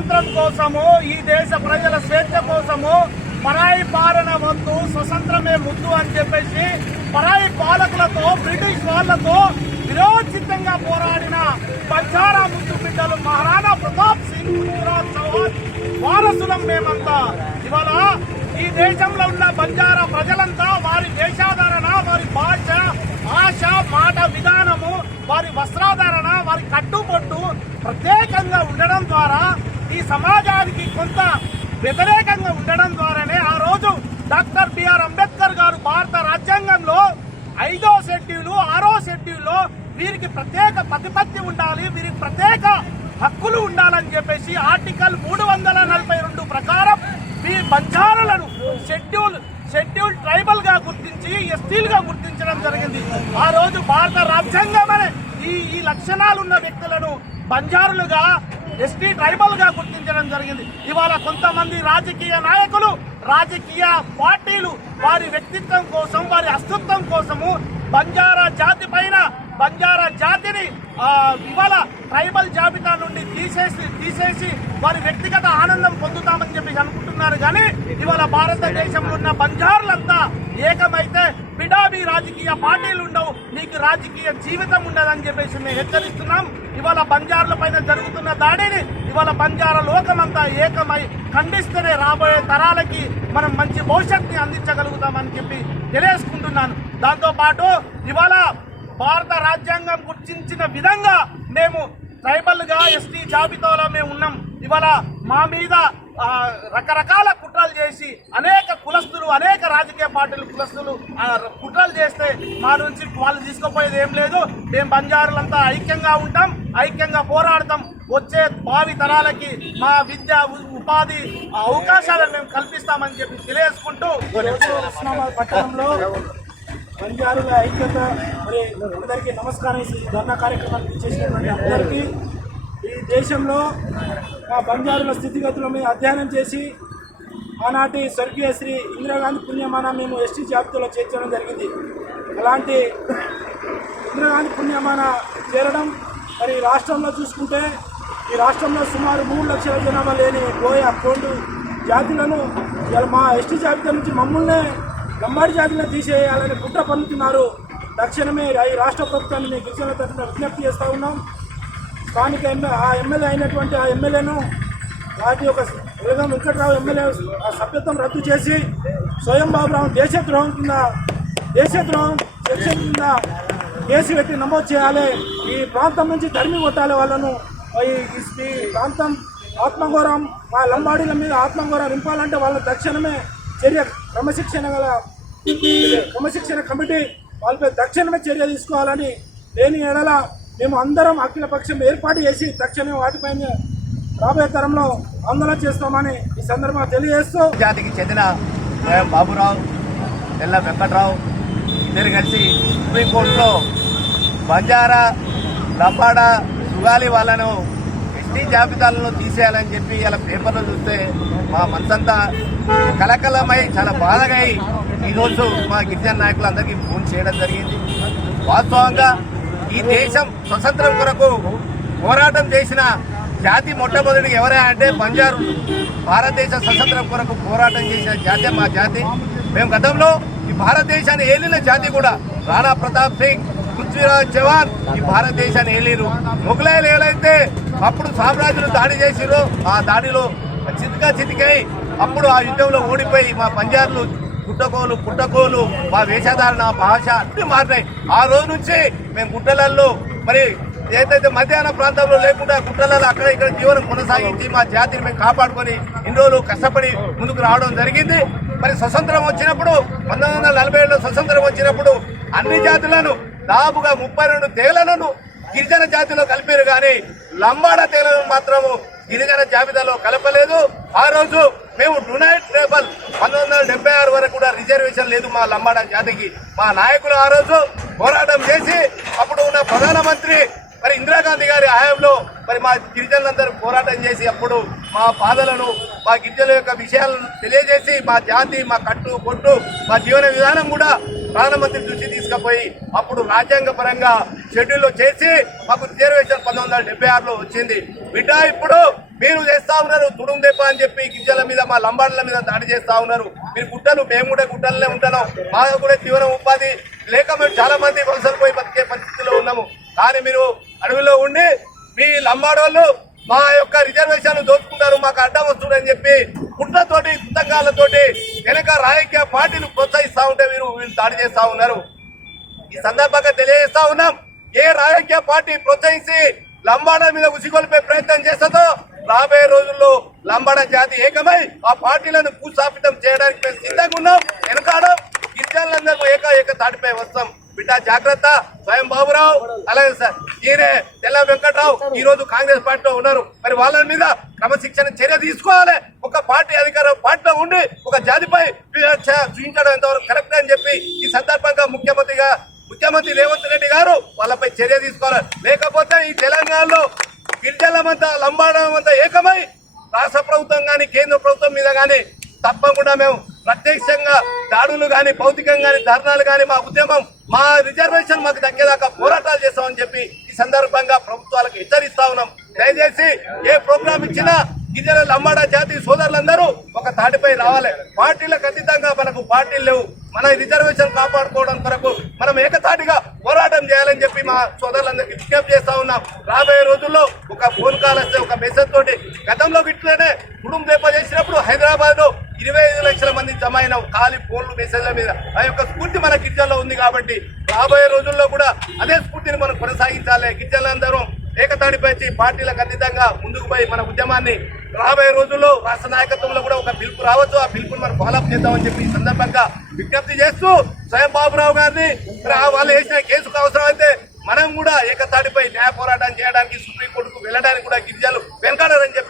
స్వాతంత్రం కోసము ఈ దేశ ప్రజల స్వేచ్ఛ కోసము పరాయి పాలన వద్దు స్వతంత్రమే ముద్దు అని చెప్పేసి పరాయి పాలకులతో బ్రిటిష్ వాళ్ళతో విరోచితంగా పోరాడిన బంజారా ముద్దు బిడ్డలు మహారాణా ప్రతాప్ సింగ్ పృథ్వీరాజ్ చౌహాన్ వారసులం మేమంతా. ఇవాళ ఈ దేశంలో ఉన్న బంజారా ప్రజలంతా వారి వేషాధారణ వారి భాష ఆశ మాట విధానము వారి వస్త్రాధారణ వారి కట్టుబొట్టు ప్రత్యేకంగా ఉండడం ద్వారా ఈ సమాజానికి కొంత వ్యతిరేకంగా ఉండడం ద్వారానే ఆ రోజు డాక్టర్ బిఆర్ అంబేద్కర్ గారు భారత రాజ్యాంగంలో ఐదో షెడ్యూలు ఆరో షెడ్యూల్లో వీరికి ప్రత్యేక ప్రతిపత్తి ఉండాలి వీరికి ప్రత్యేక హక్కులు ఉండాలని చెప్పేసి ఆర్టికల్ మూడు వందల నలభై రెండు ప్రకారం ఈ బంజారాలను షెడ్యూల్ షెడ్యూల్ ట్రైబల్గా గుర్తించి ఎస్టీలుగా గుర్తించడం జరిగింది. ఆ రోజు భారత రాజ్యాంగం అనే ఈ ఈ లక్షణాలున్న వ్యక్తులను బంజారులుగా ఎస్టీ ట్రైబల్గా గుర్తించడం జరిగింది. ఇవాళ కొంతమంది రాజకీయ నాయకులు రాజకీయ పార్టీలు వారి వ్యక్తిత్వం కోసం వారి అస్తిత్వం కోసము బంజారా జాతి పైన బంజారా జాతిని ఇవాళ ట్రైబల్ జాబితా నుండి తీసేసి తీసేసి వారి వ్యక్తిగత ఆనందం పొందుతామని చెప్పి అనుకుంటున్నారు. కానీ ఇవాళ భారతదేశంలో ఉన్న బంజారులంతా ఏకమైతే బిడాబీ రాజకీయ పార్టీలు ఉండవు నీకు రాజకీయ జీవితం ఉండదని చెప్పేసి మేము హెచ్చరిస్తున్నాం. ఇవాళ బంజారుల పైన జరుగుతున్న దాడిని ఇవాళ బంజారా లోకమంతా ఏకమై ఖండిస్తేనే రాబోయే తరాలకి మనం మంచి భవిష్యత్తుని అందించగలుగుతామని చెప్పి తెలియజేసుకుంటున్నాను. దాంతోపాటు ఇవాళ భారత రాజ్యాంగం గుర్తించిన విధంగా మేము ట్రైబల్గా ఎస్టీ జాబితాలో మేము ఉన్నాం. ఇవాళ మా మీద రకరకాల కుట్రలు చేసి అనేక కులస్తులు అనేక రాజకీయ పార్టీలు కులస్తులు కుట్రలు చేస్తే మా నుంచి వాళ్ళు తీసుకుపోయేది ఏం లేదు. మేము బంజారులంతా ఐక్యంగా ఉంటాం ఐక్యంగా పోరాడతాం. వచ్చే భావి తరాలకి మా విద్య ఉపాధి ఆ, అవకాశాలను మేము కల్పిస్తామని చెప్పి తెలియజేసుకుంటూ పట్టణంలో బంజారుల ఐక్యత మరి అందరికీ నమస్కారం. ఈ ధర్నా కార్యక్రమాన్ని చేసినటువంటి అందరికీ ఈ దేశంలో మా బంజారుల స్థితిగతుల మీద అధ్యయనం చేసి ఆనాటి స్వర్గీయ శ్రీ ఇందిరాగాంధీ పుణ్యమాన మేము ఎస్టీ జాబితాలో చేర్చడం జరిగింది. అలాంటి ఇందిరాగాంధీ పుణ్యమాన చేరడం మరి రాష్ట్రంలో చూసుకుంటే ఈ రాష్ట్రంలో సుమారు మూడు లక్షల జనాభా లేని గోయ కోండు జాతులను మా ఎస్టీ జాబితా నుంచి మమ్మల్నే లంబాడి జాతిని తీసేయాలని కుట్ర పన్నుతున్నారు. తక్షణమే ఈ రాష్ట్ర ప్రభుత్వాన్ని మేము గిరిజన తరఫున విజ్ఞప్తి చేస్తూ ఉన్నాం. స్థానిక ఎమ్మె ఆ ఎమ్మెల్యే అయినటువంటి ఆ ఎమ్మెల్యేను వాటి యొక్క వేగం వెంకట్రావు ఎమ్మెల్యే ఆ సభ్యత్వం రద్దు చేసి స్వయం బాబురావు దేశద్రోహం కింద దేశద్రోహం సెక్షన్ కింద కేసు పెట్టి నమోదు చేయాలి. ఈ ప్రాంతం నుంచి తరిమి కొట్టాలి వాళ్ళను. ఈ ప్రాంతం ఆత్మఘోరం. మా లంబాడీల మీద ఆత్మఘోరం నింపాలంటే వాళ్ళ తక్షణమే చర్య క్రమశిక్షణ గల క్రమశిక్షణ కమిటీ వాళ్ళపై తక్షణమే చర్య తీసుకోవాలని లేని ఎడల మేము అందరం అఖిల పక్షం ఏర్పాటు చేసి తక్షణమే వాటిపైన రాబోయే తరంలో ఆందోళన చేస్తామని ఈ సందర్భంగా తెలియజేస్తూ జాతికి చెందిన బాబురావు ఎల్ల వెంకట్రావు ఇద్దరు కలిసి సుప్రీంకోర్టులో బంజారా లంబాడా సుగాలి వాళ్ళను ఎస్టీ జాబితాలను తీసేయాలని చెప్పి ఇలా పేపర్లో చూస్తే మా మనసంతా కలకలమై చాలా బాధగా ఈరోజు మా గిరిజన నాయకులందరికీ ఫోన్ చేయడం జరిగింది. వాస్తవంగా ఈ దేశం స్వతంత్రం కొరకు పోరాటం చేసిన జాతి మొట్టమొదటి ఎవరే అంటే బంజారు. భారతదేశ స్వతంత్రం కొరకు పోరాటం చేసిన జాతి మా జాతి. మేము గతంలో ఈ భారతదేశాన్ని ఏలిన జాతి కూడా రాణా ప్రతాప్ సింగ్. పృథ్వీరాజ్ జవాన్ ఈ భారతదేశాన్ని ఏలిరు. మొఘలాయలు ఏలైతే అప్పుడు సామ్రాజ్యులు దాడి చేసిరో ఆ దాడిలో చితికా చితికై అప్పుడు ఆ యుద్ధంలో ఓడిపోయి మా పంజాబ్లు పుట్టకోలు పుట్టకోలు మా వేషధారణ భాష అన్ని మారినాయి. ఆ రోజు నుంచి మేము గుట్టలల్లో మరి ఏదైతే మధ్యాహ్న ప్రాంతంలో లేకుండా గుట్టలలో అక్కడ ఇక్కడ జీవనం కొనసాగించి మా జాతిని మేము కాపాడుకొని ఇన్ని రోజులు కష్టపడి ముందుకు రావడం జరిగింది. మరి స్వతంత్రం వచ్చినప్పుడు పంతొమ్మిది వందల నలభై ఏడులో స్వతంత్రం వచ్చినప్పుడు అన్ని జాతులను దాదాపుగా ముప్పై రెండు తెగలను గిరిజన జాతిలో కలిపారు కానీ లంబాడ తెగలను మాత్రము గిరిజన జాబితాలో కలపలేదు. ఆ రోజు మేము డునైట్ ట్రైబల్ పంతొమ్మిది వందల డెబ్బై ఆరు వరకు కూడా రిజర్వేషన్ లేదు మా లంబాడ జాతికి. మా నాయకులు ఆ రోజు పోరాటం చేసి అప్పుడు ఉన్న ప్రధానమంత్రి మరి ఇందిరాగాంధీ గారి హయాంలో మరి మా గిరిజనులందరూ పోరాటం చేసి అప్పుడు మా బాధలను మా గిరిజనుల యొక్క విషయాలను తెలియజేసి మా జాతి మా కట్టు కొట్టు మా జీవన విధానం కూడా ప్రధానమంత్రి దృష్టి తీసుకుపోయి అప్పుడు రాజ్యాంగ పరంగా షెడ్యూల్లో చేసి మాకు రిజర్వేషన్ పంతొమ్మిది వందల ఆరులో వచ్చింది. బిడ్డ ఇప్పుడు మీరు చేస్తా ఉన్నారు తుడుం దెబ్బ అని చెప్పి గిరిజల మీద మా లంబాడుల మీద దాడి చేస్తా ఉన్నారు. మీరు గుట్టలు మేము కూడా గుట్టలనే ఉంటాను మాకు కూడా తీవ్ర ఉపాధి లేక మేము చాలా మంది వలసలు పోయి బతికే పరిస్థితిలో ఉన్నాము. కానీ మీరు అడవిలో ఉండి మీ లంబాడోళ్ళు మా యొక్క రిజర్వేషన్ దోచుకున్నారు మాకు అడ్డం వస్తుందని చెప్పి కుట్రతోటి కుతంగాలతోటి వెనక రాజకీయ పార్టీలు ప్రోత్సహిస్తా ఉంటే మీరు వీళ్ళు దాడి చేస్తా ఉన్నారు. ఈ సందర్భంగా తెలియజేస్తా ఉన్నాం ఏ రాజకీయ పార్టీ ప్రోత్సహించి లంబాడ మీద ఉసిగొల్పే ప్రయత్నం చేస్తుందో రాబోయే రోజుల్లో లంబాడ జాతి ఏకమై ఆ పార్టీలను భూస్థాపితం చేయడానికి మేము సిద్ధంగా ఉన్నాం. వెనకాడం గిరిజనులందరూ ఏక ఏక తాటిపై వస్తాం బిడ్డ జాగ్రత్త. స్వయం బాబురావు అలాగే సార్ ఈయన తెల్ల వెంకట్రావు. ఈ రోజు కాంగ్రెస్ పార్టీలో ఉన్నారు. మరి వాళ్ళ మీద క్రమశిక్షణ చర్య తీసుకోవాలి. ఒక పార్టీ అధికార పార్టీలో ఉండి ఒక జాతిపై చూపించడం ఎంతవరకు కరెక్ట్ అని చెప్పి ఈ సందర్భంగా ముఖ్యమంత్రిగా ముఖ్యమంత్రి రేవంత్ రెడ్డి గారు వాళ్ళపై చర్య తీసుకోవాలి. లేకపోతే ఈ తెలంగాణలో గిరిజనమంతా లంబాడమంతా ఏకమై రాష్ట్ర ప్రభుత్వం కానీ కేంద్ర ప్రభుత్వం మీద కానీ తప్పకుండా మేము ప్రత్యక్షంగా దాడులు కానీ భౌతికంగా కానీ ధర్నాలు కానీ మా ఉద్యమం మా రిజర్వేషన్ మాకు దక్కేదాకా పోరాటాలు చేస్తామని చెప్పి ఈ సందర్భంగా ప్రభుత్వాలకు హెచ్చరిస్తా ఉన్నాం. దయచేసి ఏ ప్రోగ్రాం ఇచ్చినా గిరిజన లంబాడా జాతి సోదరులందరూ ఒక తాటిపై రావాలి. పార్టీలకు అతీతంగా మనకు పార్టీలు లేవు. మన రిజర్వేషన్ కాపాడుకోవడం కొరకు మనం ఏకతాటిగా పోరాటం చేయాలని చెప్పి మా సోదరులందరికీ విజ్ఞప్తి చేస్తా ఉన్నాం. రాబోయే రోజుల్లో ఒక ఫోన్ కాల్ వస్తే ఒక మెసేజ్ తోటి గతంలో ఇట్లనే కుటుంబ దేప చేసినప్పుడు హైదరాబాద్లో ఇరవై ఐదు లక్షల మంది జమ అయిన ఖాళీ ఫోన్లు మెసేజ్ల మీద. ఆ యొక్క స్ఫూర్తి మన గిరిజనలో ఉంది కాబట్టి రాబోయే రోజుల్లో కూడా అదే స్ఫూర్తిని మనం కొనసాగించాలి. గిరిజనులందరూ ఏకతాడిపై పార్టీలకు అతీతంగా ముందుకు పోయి మన ఉద్యమాన్ని రాబోయే రోజుల్లో రాష్ట్ర నాయకత్వంలో కూడా ఒక పిలుపు రావచ్చు. ఆ పిలుపుని మనం ఫాలోఅప్ చేద్దామని చెప్పి ఈ సందర్భంగా విజ్ఞప్తి చేస్తూ స్వయం బాబురావు గారిని వాళ్ళు వేసిన కేసుకు అవసరమైతే మనం కూడా ఏకతాటిపై న్యాయ పోరాటం చేయడానికి సుప్రీంకోర్టుకు వెళ్ళడానికి కూడా